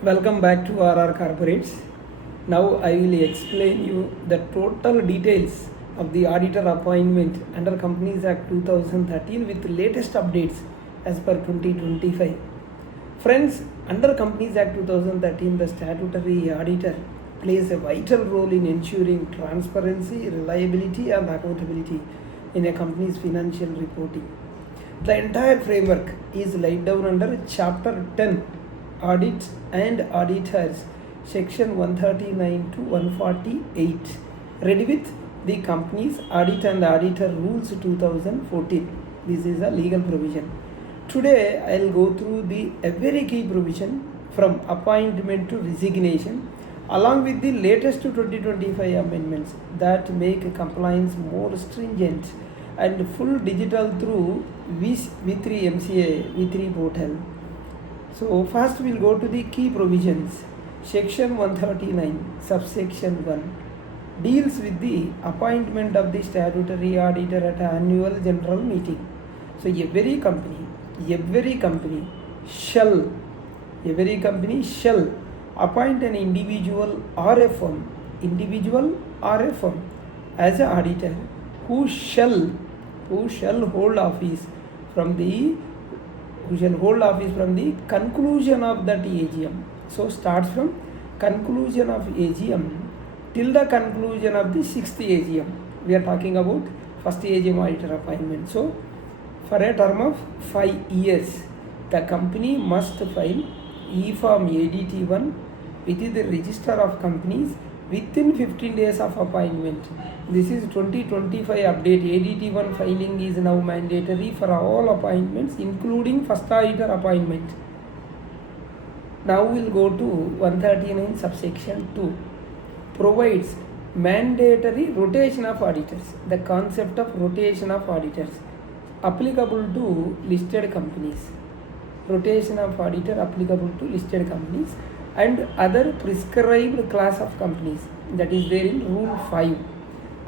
Welcome back to RR Corporates. Now I will explain you the total details of the auditor appointment under Companies Act 2013 with latest updates as per 2025. Friends, under Companies Act 2013, the statutory auditor plays a vital role in ensuring transparency, reliability and accountability in a company's financial reporting. The entire framework is laid down under Chapter 10, Audit and Auditors, Section 139 to 148, read with the Companies Audit and Auditor Rules 2014. This is a legal provision. Today, I will go through a very key provision from appointment to resignation, along with the latest 2025 amendments that make compliance more stringent and full digital through V3 MCA, V3 portal. So first we'll go to the key provisions. Section 139, subsection 1 deals with the appointment of the statutory auditor at annual general meeting. So every company shall appoint an individual or a firm as an auditor who shall hold office from the conclusion of that AGM. So starts from conclusion of AGM till the conclusion of the 6th AGM. We are talking about first AGM auditor appointment. So for a term of 5 years, the company must file Form ADT-1 with the Register of Companies within 15 days of appointment. This is 2025 update. ADT-1 filing is now mandatory for all appointments, including first auditor appointment. Now we'll go to 139 subsection 2. Provides mandatory rotation of auditors. The concept of rotation of auditors applicable to listed companies. Rotation of auditor applicable to listed companies and other prescribed class of companies, that is there in Rule 5.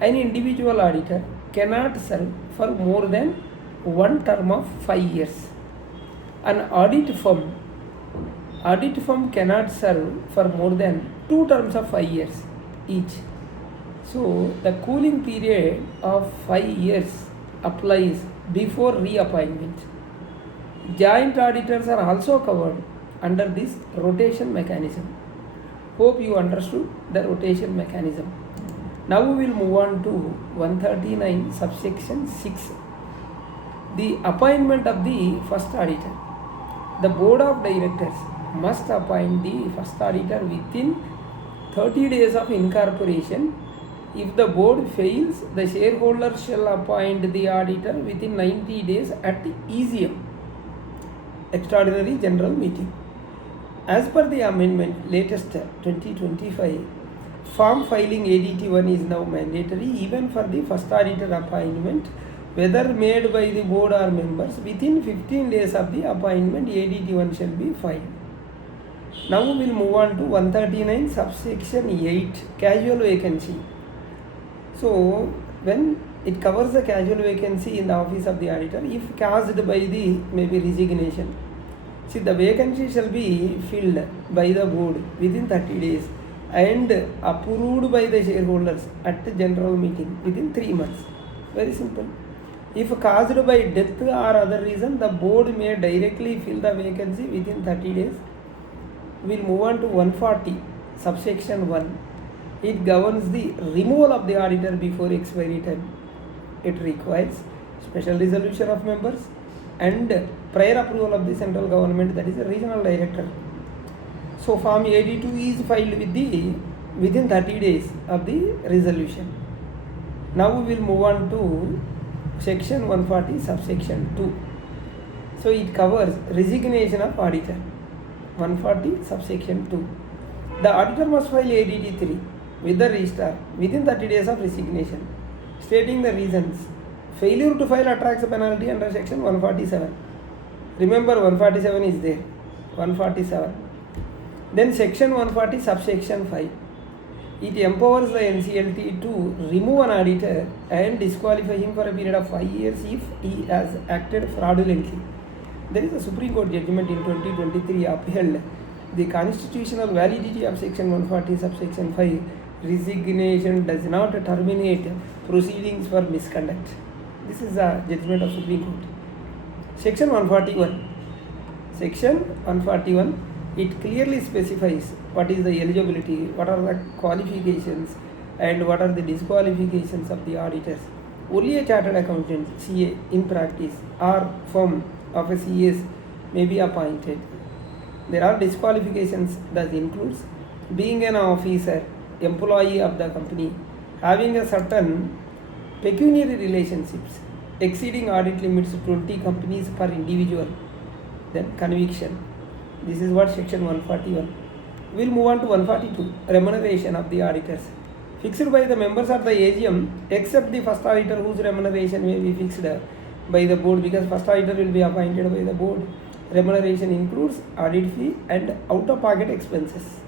An individual auditor cannot serve for more than one term of 5 years. An audit firm cannot serve for more than 2 terms of 5 years each. So the cooling period of 5 years applies before reappointment. Joint auditors are also covered under this rotation mechanism. Hope you understood the rotation mechanism. Now we will move on to 139 subsection 6. The appointment of the first auditor. The board of directors must appoint the first auditor within 30 days of incorporation. If the board fails, the shareholders shall appoint the auditor within 90 days at the EGM, Extraordinary General Meeting. As per the amendment latest 2025, form filing ADT-1 is now mandatory even for the first auditor appointment, whether made by the board or members. Within 15 days of the appointment, ADT-1 shall be filed. Now we will move on to 139 subsection 8, casual vacancy. So when it covers the casual vacancy in the office of the auditor, if caused by the maybe resignation. See, the vacancy shall be filled by the board within 30 days and approved by the shareholders at the general meeting within 3 months. Very simple. If caused by death or other reason, the board may directly fill the vacancy within 30 days. We will move on to 140, subsection 1. It governs the removal of the auditor before expiry time. It requires special resolution of members and prior approval of the central government, that is a regional director. So Form AD2 is filed within 30 days of the resolution. Now we will move on to section 140 subsection 2. So it covers resignation of auditor. 140 subsection 2. The auditor must file ADT3 with the registrar within 30 days of resignation, stating the reasons. Failure to file attracts a penalty under section 147. Remember, 147 is there. 147. Then section 140 subsection 5. It empowers the NCLT to remove an auditor and disqualify him for a period of 5 years if he has acted fraudulently. There is a Supreme Court judgment in 2023 upheld The constitutional validity of section 140 subsection 5, resignation does not terminate proceedings for misconduct. This is a judgment of Supreme Court. Section 141. Section 141, it clearly specifies what is the eligibility, what are the qualifications, and what are the disqualifications of the auditors. Only a chartered accountant, CA, in practice or firm of a CS may be appointed. There are disqualifications that includes being an officer, employee of the company, having a certain pecuniary relationships, exceeding audit limits 20 companies per individual, then conviction. This is what section 141. We'll move on to 142, remuneration of the auditors. Fixed by the members of the AGM except the first auditor whose remuneration may be fixed by the board, because first auditor will be appointed by the board. Remuneration includes audit fee and out-of-pocket expenses.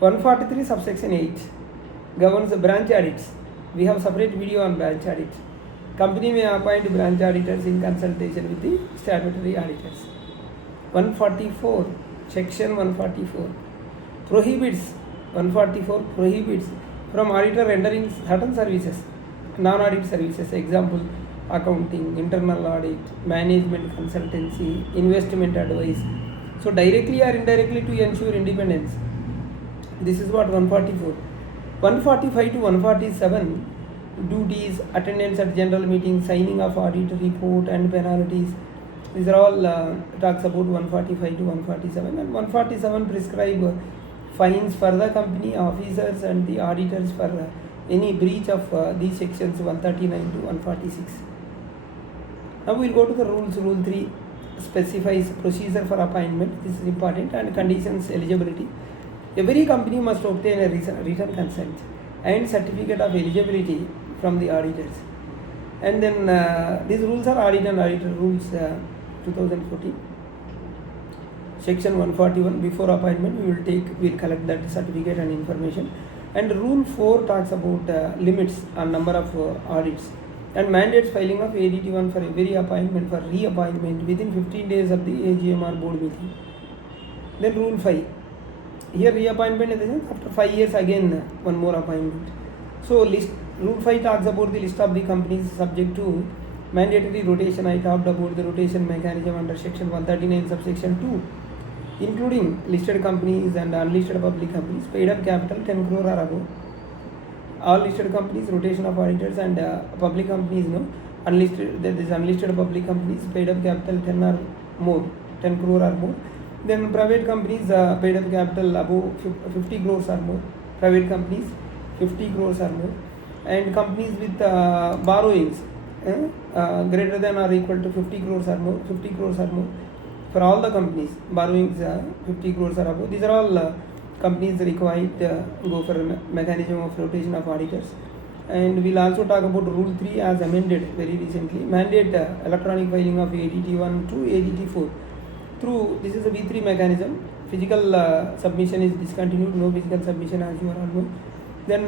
143 subsection 8 governs branch audits. We have separate video on branch audit. Company may appoint branch auditors in consultation with the statutory auditors. 144, section 144 prohibits, 144 prohibits from auditor rendering certain services, non-audit services, example accounting, internal audit, management consultancy, investment advice. So directly or indirectly to ensure independence. This is what 144. 145 to 147, duties, attendance at general meeting, signing of audit report and penalties. These are all talks about 145 to 147, and 147 prescribe fines for the company officers and the auditors for any breach of these sections 139 to 146. Now we will go to the rules. Rule 3 specifies procedure for appointment. This is important, and conditions eligibility. Every company must obtain a written consent and certificate of eligibility from the auditors. And then these rules are Audit and Auditor rules 2014. Section 141, before appointment we will collect that certificate and information. And rule 4 talks about limits on number of audits and mandates filing of ADT-1 for every appointment for reappointment within 15 days of the AGM or board meeting. Then rule 5, here reappointment is after 5 years again one more appointment. So rule 5 talks about the list of the companies subject to mandatory rotation. I talked about the rotation mechanism under section 139 subsection 2, including listed companies and unlisted public companies, paid up capital 10 crore or above. All listed companies, rotation of auditors, and public companies, unlisted, there is unlisted public companies, paid up capital 10 or more, 10 crore or more. Then private companies, paid up capital above 50 crores or more, private companies 50 crores or more, and companies with borrowings greater than or equal to 50 crores or more, 50 crores or more. For all the companies, borrowings 50 crores or above. These are all companies required go for a mechanism of rotation of auditors. And we'll also talk about rule 3 as amended very recently. Mandate electronic filing of ADT-1 to ADT-4 through, this is a V3 mechanism. Physical submission is discontinued, no physical submission as you are all know. Then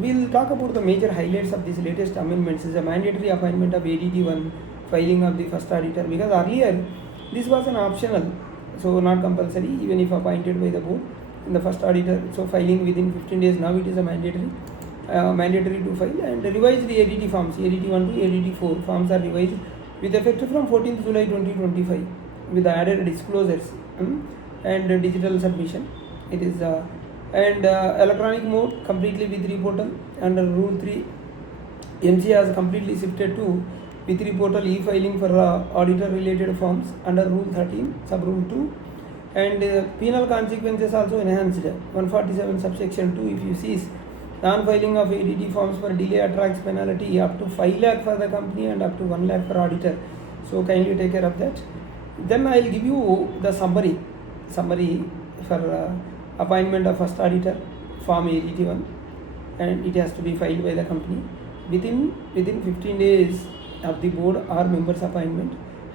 we'll talk about the major highlights of these latest amendments. Is a mandatory appointment of ADT-1, filing of the first auditor, because earlier this was an optional, so not compulsory even if appointed by the board in the first auditor. So filing within 15 days, now it is a mandatory to file. And revise the ADT forms, ADT-1 to ADT-4 forms are revised with effect from 14th July 2025 with the added disclosures and digital submission. It is and electronic mode completely V3 portal. Under rule 3, MC has completely shifted to V3 portal e-filing for auditor related forms under rule 13 sub rule 2, and penal consequences also enhanced. 147 subsection 2, if you cease non-filing of ADT forms for delay attracts penalty up to 5 lakh for the company and up to 1 lakh for auditor. So kindly take care of that. Then I will give you the summary for appointment of first auditor, Form ADT-1, and it has to be filed by the company within 15 days of the board or members appointment,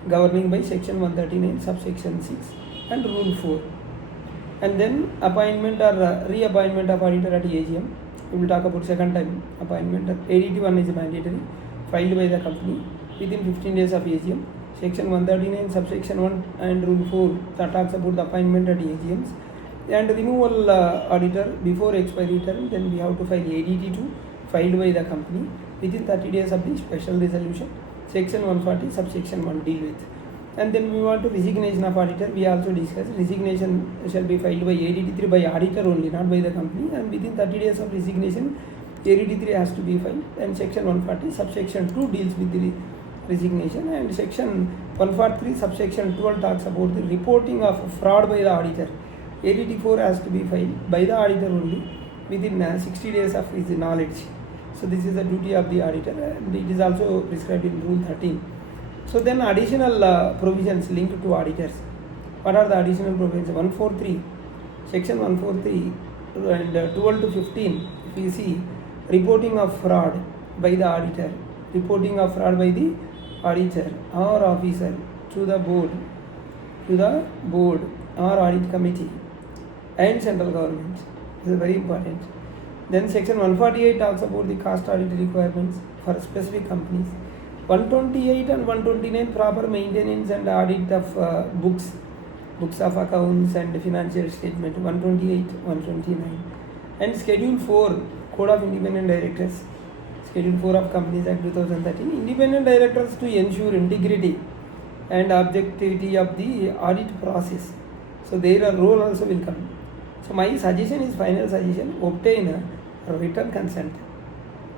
governing by section 139 subsection 6 and rule 4. And then appointment or reappointment of auditor at AGM. We will talk about second time appointment. ADT-1 is mandatory, filed by the company within 15 days of AGM. Section 139 subsection 1 and rule 4 that talks about the appointment at AGMs. And removal auditor before expiry term, then we have to file ADT-2 filed by the company within 30 days of the special resolution. Section 140 subsection 1 deal with. And then we want to resignation of auditor. We also discussed resignation shall be filed by ADT-3 by auditor only, not by the company, and within 30 days of resignation ADT-3 has to be filed. And section 140 subsection 2 deals with the resignation, and section 143 subsection 12 talks about the reporting of fraud by the auditor. ADT-4 has to be filed by the auditor only within 60 days of his knowledge. So this is the duty of the auditor, and it is also prescribed in Rule 13. So then additional provisions linked to auditors. What are the additional provisions? 143, section 143 and 12 to 15. If you see, reporting of fraud by the auditor, reporting of fraud by the auditor or officer to the board or audit committee and central government. This is very important. Then section 148 talks about the cost audit requirements for specific companies. 128 and 129 proper maintenance and audit of books of accounts and financial statement. 128, 129. And schedule 4 Code of Independent Directors. Schedule 4 of Companies Act 2013. Independent directors to ensure integrity and objectivity of the audit process. So their role also will come. So my suggestion is, final suggestion, obtain a written consent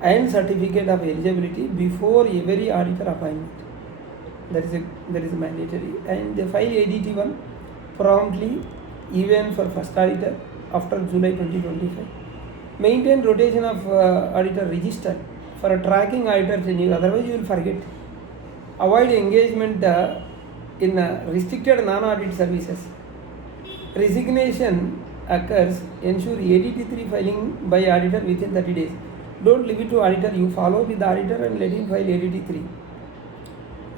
and certificate of eligibility before every auditor appointment. That is mandatory. And file ADT-1 promptly, even for first auditor after July 2025. Maintain rotation of auditor register for tracking auditor tenure, otherwise you will forget. Avoid engagement in restricted non-audit services. Resignation occurs, ensure ADT-3 filing by auditor within 30 days. Don't leave it to auditor, you follow with the auditor and let him file ADT-3.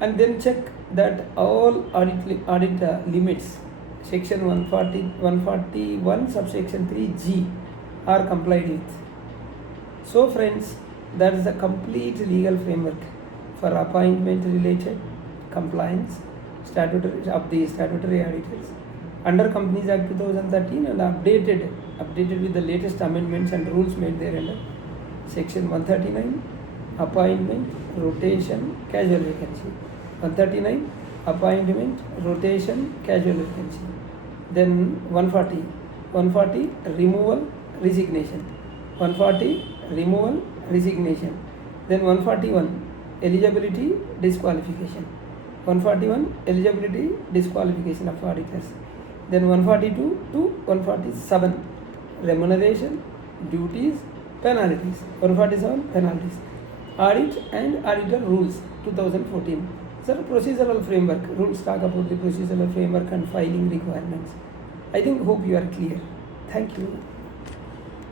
And then check that all audit limits, section 141 subsection 3G are complied with. So friends, that is a complete legal framework for appointment related compliance of the statutory auditors under Companies Act 2013 and updated with the latest amendments and rules made therein. Section 139, appointment, rotation, casual vacancy. 139, appointment, rotation, casual vacancy. Then 140, removal, resignation. 140, removal, resignation. Then 141, eligibility, disqualification. 141, eligibility, disqualification of auditors. Then 142 to 147, remuneration, duties, penalties. 147, penalties. Audit and auditor rules 2014. So procedural framework, rules talk about the procedural framework and filing requirements. I hope you are clear. Thank you.